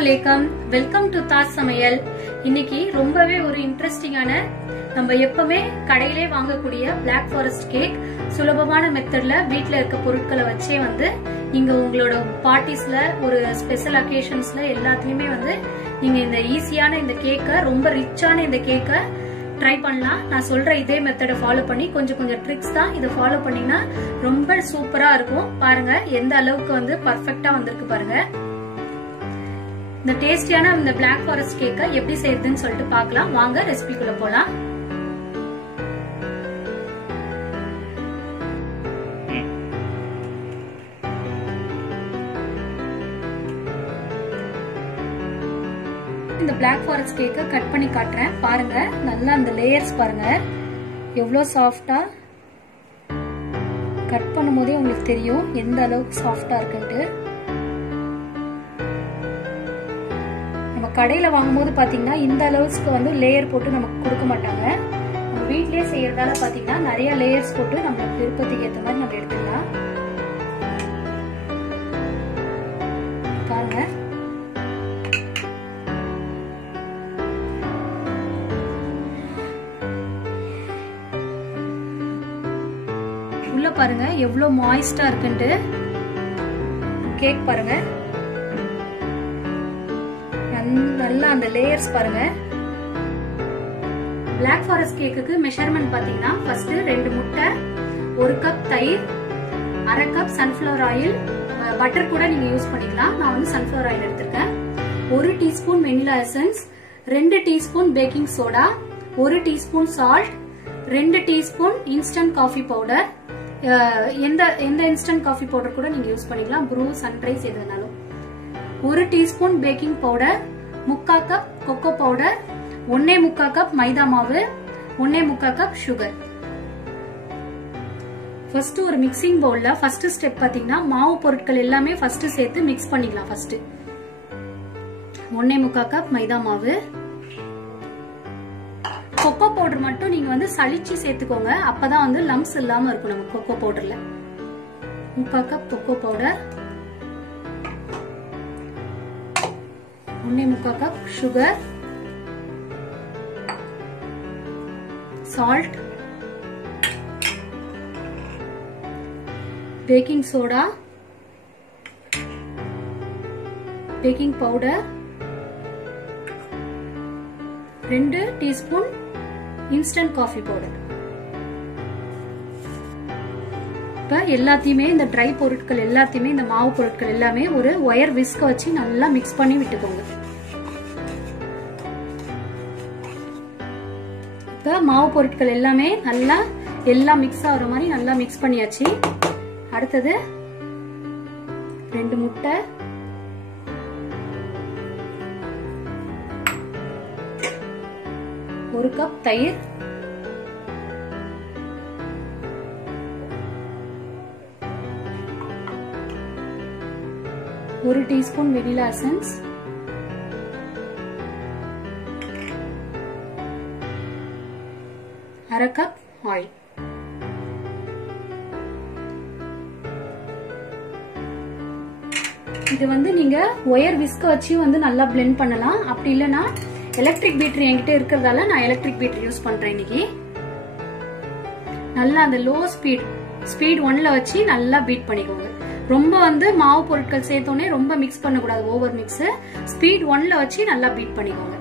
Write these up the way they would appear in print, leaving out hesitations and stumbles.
அலைக்கும், welcome to Das சமையல். இன்னைக்கு ரொம்பவே ஒரு இன்ட்ரெஸ்டிங்கான, நம்ம எப்பவுமே கடையிலே வாங்கக்கூடிய பிளாக் ஃபாரஸ்ட் கேக் சுலபமான மெத்தட்ல வீட்ல இருக்க பொருட்களை வச்சே நீங்க உங்களோட பார்ட்டிஸ்ல, ஒரு ஸ்பெஷல் அக்கேஷன்ஸ்ல எல்லாத்துலயுமே நீங்க இந்த ஈஸியான இந்த கேக்கை, ரொம்ப ரிச்சான இந்த கேக்கை ட்ரை பண்ணலாம். நான் சொல்ற இதே மெத்தடை ஃபாலோ பண்ணி கொஞ்சம் ட்ரிக்ஸ் தான். இதை ஃபாலோ பண்ணீங்கன்னா ரொம்ப சூப்பரா இருக்கும். பாருங்க எந்த அளவுக்கு பர்ஃபெக்டா வந்திருக்கு பாருங்க. இந்த டேஸ்டியான இந்த பிளாக் ஃபாரஸ்ட் கேக்கை எப்படி செய்யறதுன்னு சொல்லிட்டு பார்க்கலாம். வாங்க ரெசிபிக்குள்ள போலாம். இந்த பிளாக் ஃபாரஸ்ட் கேக்கை கட் பண்ணி காட்டுறேன். பாருங்க, நல்லா அந்த லேயர்ஸ் பாருங்க எவ்வளவு சாஃப்டா. கட் பண்ணும் போதே உங்களுக்கு தெரியும் எந்த அளவுக்கு சாஃப்டா இருக்குன்ட்டு. நம்ம கடையில வாங்கும்போது பாத்தீங்கன்னா இந்த அளவுக்கு லேயர் போட்டு நமக்கு கொடுக்க மாட்டாங்க. நம்ம வீட்லயே செய்யறதால பாத்தீங்கன்னா நிறைய லேயர்ஸ் போட்டு நம்மளுக்கு விருப்பத்துக்கு ஏற்ற மாதிரி நம்ம எடுத்துக்கலாம். பாருங்க, உள்ள பாருங்க எவ்வளவு மாய்ஸ்டா இருக்குன்ட்டு. கேக் பாருங்க, நல்லா அந்த லேயர்ஸ் பாருங்க. பிளாக் ஃபாரஸ்ட் கேக்குக்கு மெஷர்மெண்ட் பாத்தீங்கன்னா ஃபர்ஸ்ட் 2 முட்டை, 1 கப் தயிர், 1/2 கப் சன்ஃபிளவர் ஆயில், பட்டர் கூட நீங்க யூஸ் பண்ணிக்கலாம். நான் சன்ஃபிளவர் ஆயில் எடுத்திருக்கேன். 1 teaspoon vanilla essence, 2 teaspoon baking soda, 1 teaspoon salt, 2 teaspoon instant coffee powder. எந்த இன்ஸ்டன்ட் காஃபி பவுடர் கூட நீங்க யூஸ் பண்ணிக்கலாம். ப்ரூ, சன்ரைஸ் எது வேணாலும். 1 teaspoon baking powder, 3/4 cup cocoa powder, 1/4 cup maida மாவு, 1/4 கப் சுகர். ஃபர்ஸ்ட் ஒரு மிக்சிங் பவுல்ல ஃபர்ஸ்ட் ஸ்டெப் பாத்தீங்கன்னா மாவு பொருட்கள் எல்லாமே ஃபர்ஸ்ட் சேர்த்து மிக்ஸ் பண்ணிக்கலாம். ஃபர்ஸ்ட் 1/4 கப் மைதா மாவு, கொக்கோ பவுடர் மட்டும் நீங்க சளிச்சு சேர்த்துக்கோங்க. அப்பதான் லம்ப்ஸ் இல்லாம இருக்கும் நம்ம கொக்கோ பவுடர்ல. 3/4 cup cocoa powder, 1/4 cup sugar, salt, baking soda, baking powder, 2 teaspoon instant coffee powder. இப்ப எல்லாத்தையுமே இந்த ட்ரை பொருட்கள் எல்லாத்தையுமே, இந்த மாவு பொருட்கள் எல்லாமே ஒரு ஒயர் விஸ்க வச்சு நல்லா மிக்ஸ் பண்ணி விட்டுக்கோங்க. இப்ப மாவு பொருட்கள் எல்லாமே நல்லா எல்லாம் மிக்ஸ் ஆகுற மாதிரி நல்லா மிக்ஸ் பண்ணியாச்சு. அடுத்தது 2 முட்டை, 1 கப் தயிர், 1 teaspoon vanilla essence, 1/2 cup oil. இது நீங்க ஒயர் விஸ்க வச்சு நல்லா பிளெண்ட் பண்ணலாம். அப்படி இல்லைன்னா எலக்ட்ரிக் பீட்டர் என்கிட்ட இருக்கிறதால நான் எலக்ட்ரிக் பீட்டர் யூஸ் பண்றேன் இன்னைக்கு. நல்லா அந்த லோ ஸ்பீட் 1ல வச்சு நல்லா பீட் பண்ணிக்கோங்க. ரொம்ப மாவு பொருட்கள் சேர்த்தோன்னே ரொம்ப மிக்ஸ் பண்ணக்கூடாது, ஓவர் மிக்ஸ். ஸ்பீட் 1ல வச்சு நல்லா பீட் பண்ணிக்கோங்க.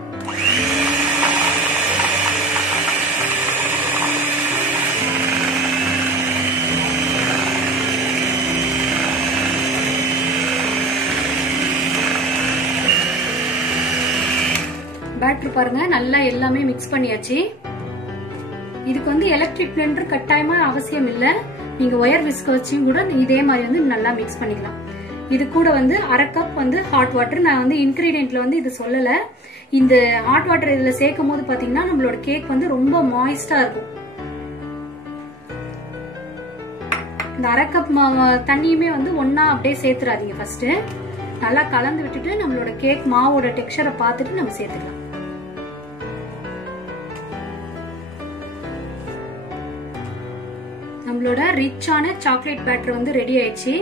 பேட்டர் பாருங்க நல்லா எல்லாமே மிக்ஸ் பண்ணியாச்சு. இதுக்கு எலக்ட்ரிக் பிளெண்டர் கட்டாயமா அவசியம் இல்ல. நீங்க ஒயர் விஸ்க வச்சும் கூட இதே மாதிரி நல்லா மிக்ஸ் பண்ணிக்கலாம். இது கூட 1/2 கப் ஹாட் வாட்டர். நான் இன்கிரீடியன்ட்ல இது சொல்லல. இந்த ஹாட் வாட்டர் இதுல சேர்க்கும் போது பாத்தீங்கன்னா நம்மளோட கேக் ரொம்ப மாய்ஸ்டா இருக்கும். இந்த 1/2 கப் தண்ணியுமே ஒன்னா அப்படியே சேர்த்துறாதீங்க. ஃபர்ஸ்ட் நல்லா கலந்து விட்டுட்டு நம்மளோட கேக் மாவோட டெக்ஸ்சரை பார்த்துட்டு நம்ம சேர்த்துக்கலாம். நம்மளோட ரிச்சான சாக்லேட் பேட்டர் ரெடி ஆயிடுச்சு.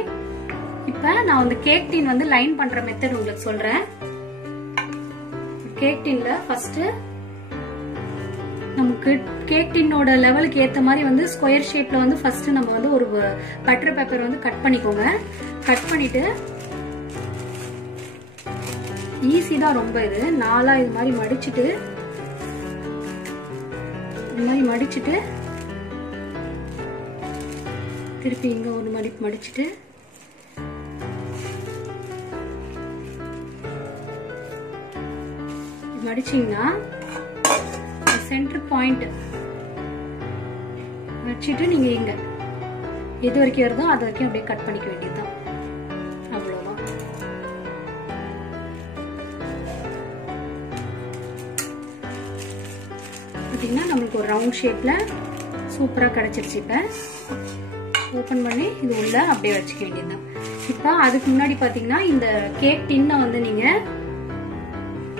இப்ப நான் கேக் டீன் லைன் பண்ற மெத்தட் உங்களுக்கு சொல்றேன். கேக் டின்ல ஃபர்ஸ்ட் நமக்கு கேக் டின்னோட லெவலுக்கு ஏத்த மாதிரி வந்து ஸ்கொயர் ஷேப்ல வந்து ஃபர்ஸ்ட் நம்ம வந்து ஒரு பட்டர் பேப்பர் வந்து கட் பண்ணிக்கோங்க. கட் பண்ணிட்டு ஈஸி தான் ரொம்ப, இது நாலா இது மாதிரி மடிச்சிட்டு திருப்பி இங்க ஒரு மடிச்சிட்டு மடிச்சீங்கன்னா சென்டர் பாயிண்ட் வச்சுட்டு நீங்க இங்க எது வரைக்கும் வருதோ அது வரைக்கும் அப்படியே கட் பண்ணிக்க வேண்டியதுதான். அவ்வளவுதான். பாத்தீங்கன்னா நம்மளுக்கு ஒரு ரவுண்ட் ஷேப்ல சூப்பரா கிடைச்சிருச்சு. இப்ப ஓபன் பண்ணி இது உள்ள அப்படியே வச்சுக்க வேண்டியதுதான். இப்ப அதுக்கு முன்னாடி பாத்தீங்கன்னா இந்த கேக் டின்ன வந்து நீங்க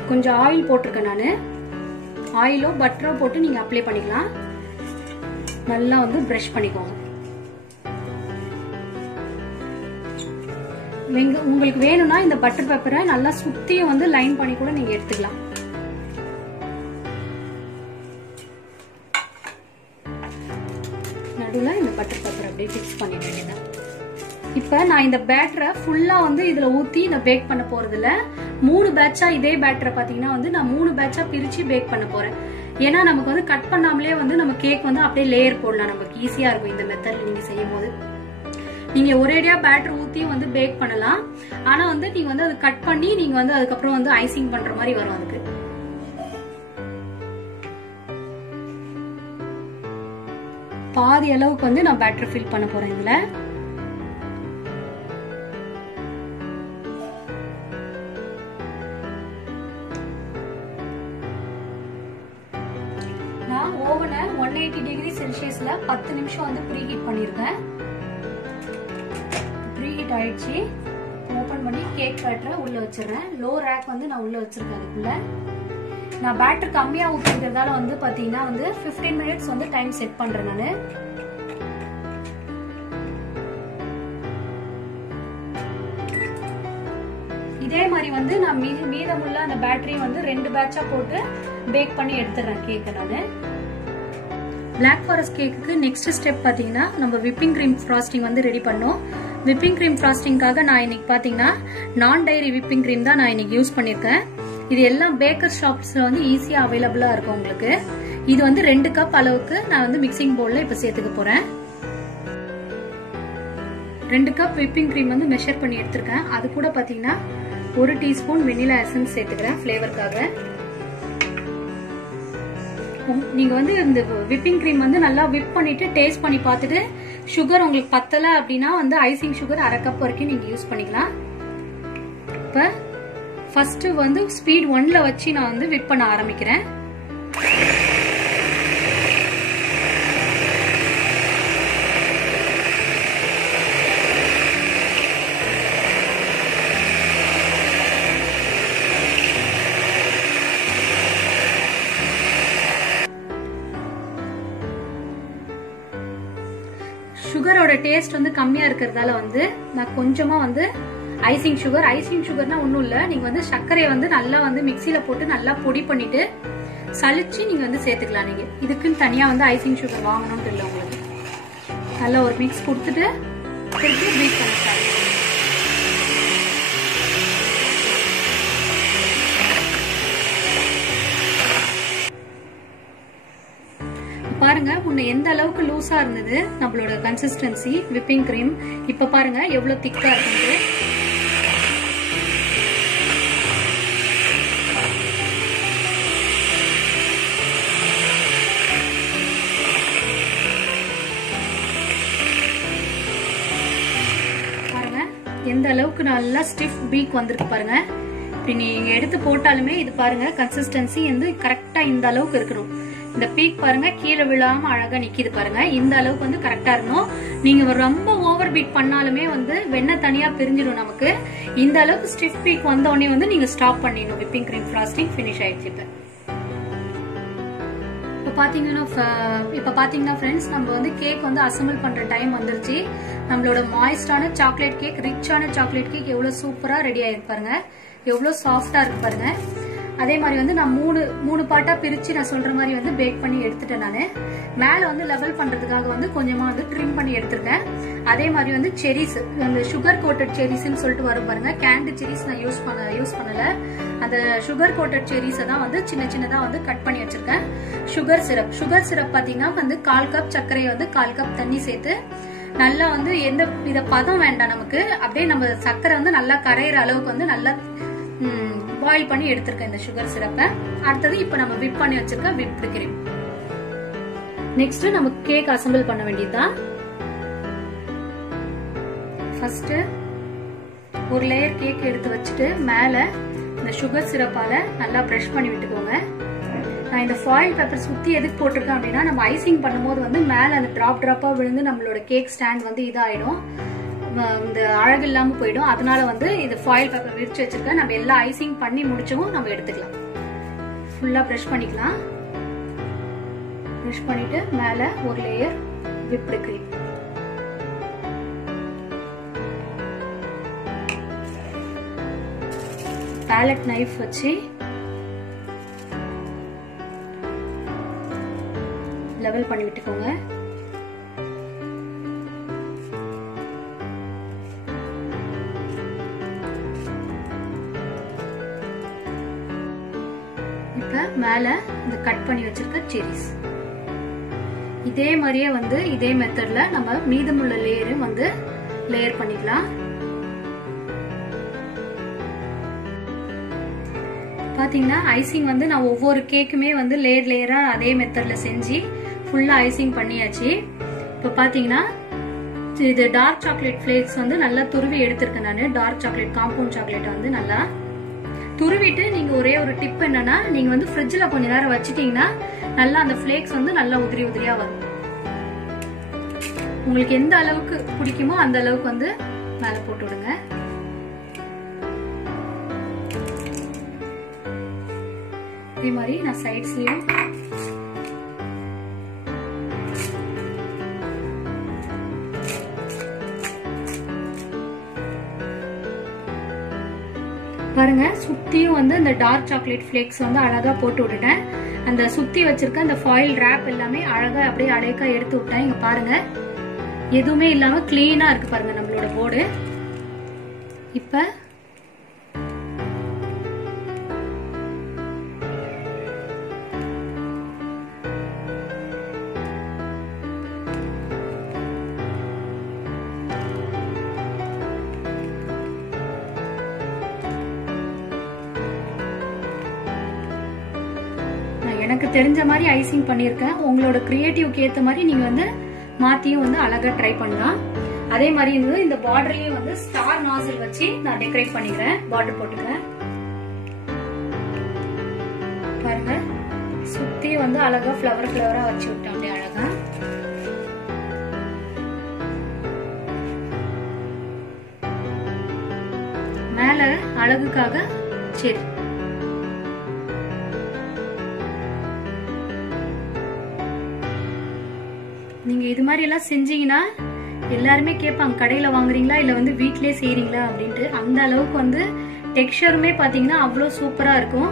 கொஞ்சம் ஆயில் போட்டிருக்கேன் நானு. ஆயிலோ பட்டரோ போட்டு நீங்க அப்ளை பண்ணிக்கலாம். நல்லா வந்து பிரஷ் பண்ணிக்கோங்க. உங்களுக்கு வேணும்னா இந்த பட்டர் பேப்பரை நல்லா சுத்தியும் வந்து லைன் பண்ணி கூட நீங்க எடுத்துக்கலாம். நடுவுல இந்த பட்டர் பேப்பர் அப்படியே ஃபிக்ஸ் பண்ணிட வேண்டியதான். இப்ப நான் இந்த பேட்டரை ஃபுல்லா வந்து இதுல ஊத்தி நான் பேக் பண்ண போறதுல 3 பேட்சா இதே பேட்டரை பாத்தீங்கன்னா வந்து நான் 3 பேட்சா பிரிச்சு பேக் பண்ண போறேன். ஏன்னா நமக்கு வந்து கட் பண்ணாமலே வந்து நம்ம கேக் வந்து அப்படியே லேயர் போடலாம். நமக்கு ஈஸியா இருக்கும் இந்த மெத்தட்ல நீங்க செய்யும் போது. நீங்க ஒரேடியா பேட்டர் ஊத்தியும் வந்து பேக் பண்ணலாம். ஆனா வந்து நீங்க வந்து அது கட் பண்ணி நீங்க வந்து அதுக்கப்புறம் வந்து ஐசிங் பண்ற மாதிரி வரும். அதுக்கு பாதி அளவுக்கு வந்து நான் பேட்டர் ஃபில் பண்ண போறேன். இதுல நான் ஓவனை 180 டிகிரி செல்சியஸ்ல 10 நிமிஷம் வந்து ப்ரீஹீட் பண்ணிருக்கேன். ப்ரீஹீட் ஆயிடுச்சு. ஓபன் பண்ணி கேக் பேட்டரை உள்ள வச்சிடுறேன். லோ ரேக் வந்து நான் உள்ள வச்சிருக்கேன். அதுக்குள்ள நான் பேட்டர் கம்மியா ஊத்திக்கிறதால வந்து பாத்தீங்கன்னா வந்து 15 மினிட்ஸ் வந்து டைம் செட் பண்றேன் நானு. இதே மாதிரி வந்து நான் மீதமுள்ள அந்த பேட்டரி வந்து 2 பேட்சா போட்டு பேக் பண்ணி எடுத்துறேன் கேக்க நானு. Black Forest கேக்குக்கு நெக்ஸ்ட் ஸ்டெப் பாத்தீங்கன்னா நம்ம விப்பிங் கிரீம் ஃப்ராஸ்டிங் வந்து ரெடி பண்ணோம். விப்பிங் கிரீம் ஃப்ராஸ்டிங்காக நான் இன்னைக்கு பாத்தீங்கன்னா நான் டைரி விப்பிங் கிரீம் தான் நான் இன்னைக்கு யூஸ் பண்ணிருக்கேன். இது எல்லாம் பேக்கர் ஷாப்ஸ்ல வந்து ஈஸியா அவைலபிளா இருக்கும் உங்களுக்கு. இது வந்து 2 கப் அளவுக்கு நான் வந்து மிக்சிங் பவுல்ல இப்ப சேர்த்துக்க போறேன். 2 கப் விப்பிங் கிரீம் வந்து மெஷர் பண்ணி எடுத்திருக்கேன். அது கூட பாத்தீங்கன்னா 1 டீஸ்பூன் வெனிலா எசன்ஸ் சேர்த்துக்கிறேன் ஃபிளேவருக்காக. நீங்க வந்து இந்த விப்பிங் கிரீம் வந்து நல்லா விப் பண்ணிட்டு டேஸ்ட் பண்ணி பார்த்துட்டு சுகர் உங்களுக்கு பத்தல அப்படின்னா வந்து ஐசிங் சுகர் 1/2 கப் வரைக்கும் நீங்க யூஸ் பண்ணிக்கலாம். இப்ப ஃபர்ஸ்ட் வந்து ஸ்பீட் 1ல வச்சு நான் வந்து விப் பண்ண ஆரம்பிக்கிறேன். சுகரோட டேஸ்ட் வந்து கம்மியா இருக்கிறதால வந்து நான் கொஞ்சமா வந்து ஐசிங் சுகர்னா ஒண்ணும் இல்ல, நீங்க வந்து சர்க்கரையை வந்து நல்லா வந்து மிக்சியில போட்டு நல்லா பொடி பண்ணிட்டு சலிச்சு நீங்க வந்து சேர்த்துக்கலாம். நீங்க இதுக்குன்னு தனியா வந்து ஐசிங் சுகர் வாங்கணும்னு இல்லை உங்களுக்கு. நல்லா ஒரு மிக்ஸ் கொடுத்துட்டு திருப்பி பீட் பண்ணிக்கலாம். பாருங்க முன்ன எந்த அளவுக்கு லூஸா இருந்தது நம்மளோட கன்சிஸ்டன்சி விப்பிங் கிரீம். இப்ப பாருங்க எவ்வளவு திக்கா இருக்கு. பாருங்க எந்த அளவுக்கு நல்லா ஸ்டிஃப் பீக் வந்திருக்கு பாருங்க. இப்படி நீங்க எடுத்து போட்டாலுமே இது பாருங்க கன்சிஸ்டன்சி வந்து கரெக்டா இந்த அளவுக்கு இருக்கணும். இந்த பீக் பாருங்க கீழே விழாம அழகா நிக்கிது பாருங்க. இந்த அளவுக்கு வந்து கரெக்டா இருக்கணும். நீங்க ரொம்ப ஓவர் பீட் பண்ணாலுமே வந்து வெண்ணெய் தனியா பிரிஞ்சிடும் நமக்கு. இந்த அளவுக்கு ஸ்டிஃப் பீக் வந்த உடனே வந்து நீங்க ஸ்டாப் பண்ணிடணும். விப்பிங் கிரீம் ஃப்ராஸ்டிங் ஃபினிஷ் ஆயிடுச்சு. இப்ப பாத்தீங்கன்னா ஃப்ரெண்ட்ஸ் நம்ம வந்து கேக் வந்து அசம்பிள் பண்ற டைம் வந்துருச்சு. நம்மளோட மாய்ஸ்டான சாக்லேட் கேக், ரிச்சான சாக்லேட் கேக் எவ்வளவு சூப்பரா ரெடி ஆயிருக்கு பாருங்க. எவ்வளவு சாஃப்டா இருக்கு பாருங்க. அதே மாதிரி வந்து நான் மூணு பார்ட்டா பிரிச்சு நான் சொல்ற மாதிரி வந்து பேக் பண்ணி எடுத்துட்டேன். நானு மேல வந்து லெவல் பண்றதுக்காக வந்து கொஞ்சமா வந்து ட்ரிம் பண்ணி எடுத்துருக்கேன். அதே மாதிரி வந்து செரிஸ், அந்த சுகர் கோட்டட் செரிஸ்ன்னு சொல்லிட்டு வரும் பாருங்க, கேண்டு செரிஸ் நான் யூஸ் பண்ணல. அந்த சுகர் கோட்டட் செரிஸை தான் வந்து சின்னதா வந்து கட் பண்ணி வச்சிருக்கேன். சுகர் சிரப் பாத்தீங்கன்னா வந்து 1/4 கப் சர்க்கரையை வந்து 1/4 கப் தண்ணி சேர்த்து நல்லா வந்து எந்த வித பதம் வேண்டாம் நமக்கு, அப்படியே நம்ம சர்க்கரை வந்து நல்லா கரையிற அளவுக்கு வந்து நல்லா பாயில் பண்ணி எடுத்திருக்கேன் இந்த சுகர் சிரப்பை. அடுத்தது இப்ப நம்ம விப் பண்ணி வச்சிருக்க விப்டு கிரீம். நெக்ஸ்ட் நம்ம கேக் அசெம்பிள் பண்ண வேண்டியதுதான். ஃபர்ஸ்ட் ஒரு லேயர் கேக் எடுத்து வச்சுட்டு மேல இந்த சுகர் சிரப்பால நல்லா பிரஷ் பண்ணி விட்டுக்கோங்க. நான் இந்த ஃபாயில் பேப்பர் சுத்தி எதுக்கு போட்டிருக்கேன் அப்படின்னா, நம்ம ஐசிங் பண்ணும்போது வந்து மேல அந்த டிராப்பா விழுந்து நம்மளோட கேக் ஸ்டாண்ட் வந்து இதாயிடும், இந்த அழகு இல்லாம போயிடும். அதனால வந்து இது ஃபாயில் பேப்பர் விரிச்சு வச்சிருக்கேன். நம்ம எல்லா ஐசிங் பண்ணி முடிச்சவும் நம்ம எடுத்துக்கலாம். ஃபுல்லா பிரஷ் பண்ணிக்கலாம். பிரஷ் பண்ணிட்டு மேல ஒரு layer whipped cream. Palette knife வச்சு லெவல் பண்ணி விட்டுக்கோங்க. இப்ப மேல இந்த கட் பண்ணி வச்சிருக்க செரிஸ், இதே மாதிரியே வந்து இதே மெத்தட்ல நம்ம மீதமுள்ள லேயரும் வந்து லேயர் பண்ணிக்கலாம். பாத்தீங்கன்னா ஐசிங் வந்து நான் ஒவ்வொரு கேக்குமே வந்து லேயரா அதே மெத்தட்ல செஞ்சு ஃபுல்லா ஐசிங் பண்ணியாச்சு. இப்ப பாத்தீங்கன்னா இது டார்க் சாக்லேட் பிளேக்ஸ் வந்து நல்லா துருவி எடுத்திருக்கேன். நான் டார்க் சாக்லேட் காம்பவுண்ட் சாக்லேட் வந்து நல்லா துருவிட்டு, நீங்க ஒரே ஒரு டிப் என்னன்னா, நீங்க வந்து ஃப்ரிட்ஜ்ல கொஞ்ச நேரம் வச்சிட்டீங்கன்னா நல்லா அந்த பிளேக்ஸ் வந்து நல்லா உதிரியா வரும். உங்களுக்கு எந்த அளவுக்கு பிடிக்குமோ அந்த அளவுக்கு வந்து மேல போட்டு விடுங்க. இதே மாதிரி நான் சைட்ஸ்லயும் பாருங்க, சுத்தியும் வந்து இந்த டார்க் சாக்லேட் பிளேக்ஸ் வந்து அழகா போட்டு விட்டுட்டேன். அந்த சுத்தி வச்சிருக்க அந்த ஃபாயில் ராப் எல்லாமே அழகா அப்படியே அழகா எடுத்து விட்டேன். இங்க பாருங்க, எதுவுமே இல்லாம கிளீனா இருக்கு பாருங்க நம்மளோட போர்டு. இப்ப எனக்கு தெரிஞ்ச மாதிரி ஐசிங் பண்ணிருக்கேன். உங்களோட கிரியேட்டிவ்க்கு ஏத்த மாதிரி நீங்க வந்து மாத்தியும் வந்து அழகா ட்ரை பண்ணலாம். அதே மாதிரி இந்த பார்டர்லயும் வந்து ஸ்டார் நாசில் வச்சு நான் டெக்கரேட் பண்ணிக்கிறேன். பார்டர் போட்டுக்கிறேன். பாருங்க, சுத்தி வந்து அழகா ஃபிளவரா வச்சு விட்டேன். அப்படியே அழகா மேல அழகுக்காக சரி நீங்க இது மாதிரி எல்லாம் செஞ்சீங்கன்னா எல்லாருமே கேட்பாங்க, கடையில வாங்குறீங்களா இல்ல வந்து வீட்லயே செய்யறீங்களா அப்படின்ட்டு. அந்த அளவுக்கு வந்து டெக்ஸ்சருமே பாத்தீங்கன்னா அவ்வளவு சூப்பரா இருக்கும்.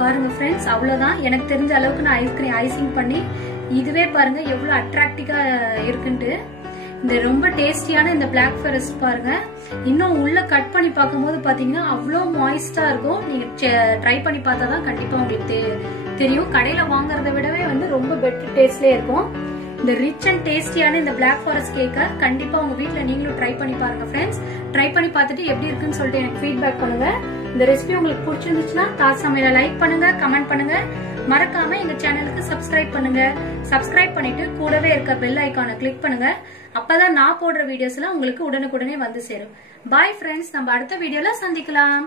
பாருங்க ஃப்ரெண்ட்ஸ், அவ்வளவுதான். எனக்கு தெரிஞ்ச அளவுக்கு நான் ஐசிங் பண்ணி இதுவே பாருங்க எவ்வளவு அட்ராக்டிவா இருக்குன்ட்டு. இந்த ரொம்ப டேஸ்டியான இந்த பிளாக் ஃபாரஸ்ட் பாருங்க, இன்னும் உள்ள கட் பண்ணி பார்க்கும்போது பாத்தீங்கன்னா அவ்வளவு மாய்ஸ்டா இருக்கும். நீங்க ட்ரை பண்ணி பார்த்தா தான் கண்டிப்பா உங்களுக்கு தெரியும். கடையில வாங்குறத விடவே வந்து ரொம்ப பெட்டர் டேஸ்ட்லயே இருக்கும். இந்த ரிச் அண்ட் டேஸ்டியான இந்த பிளாக் ஃபாரஸ்ட் கேக்க கண்டிப்பா உங்க வீட்ல நீங்களும் ட்ரை பண்ணி பாருங்க ஃப்ரெண்ட்ஸ். ட்ரை பண்ணி பார்த்துட்டு எப்படி இருக்குன்னு சொல்லிட்டு எனக்கு ஃபீட்பேக் பண்ணுங்க. இந்த ரெசிபி உங்களுக்கு பிடிச்சிருந்துச்சுன்னா தாஸ் சமையலை லைக் பண்ணுங்க, கமெண்ட் பண்ணுங்க. மறக்காம எங்க சேனலுக்கு சப்ஸ்கிரைப் பண்ணுங்க. சப்ஸ்கிரைப் பண்ணிட்டு கூடவே இருக்க பெல் ஐகானை கிளிக் பண்ணுங்க. அப்பதான் நான் போடுற வீடியோஸ்லாம் உங்களுக்கு உடனுக்குடனே வந்து சேரும். பாய் ஃப்ரெண்ட்ஸ், நம்ம அடுத்த வீடியோல சந்திக்கலாம்.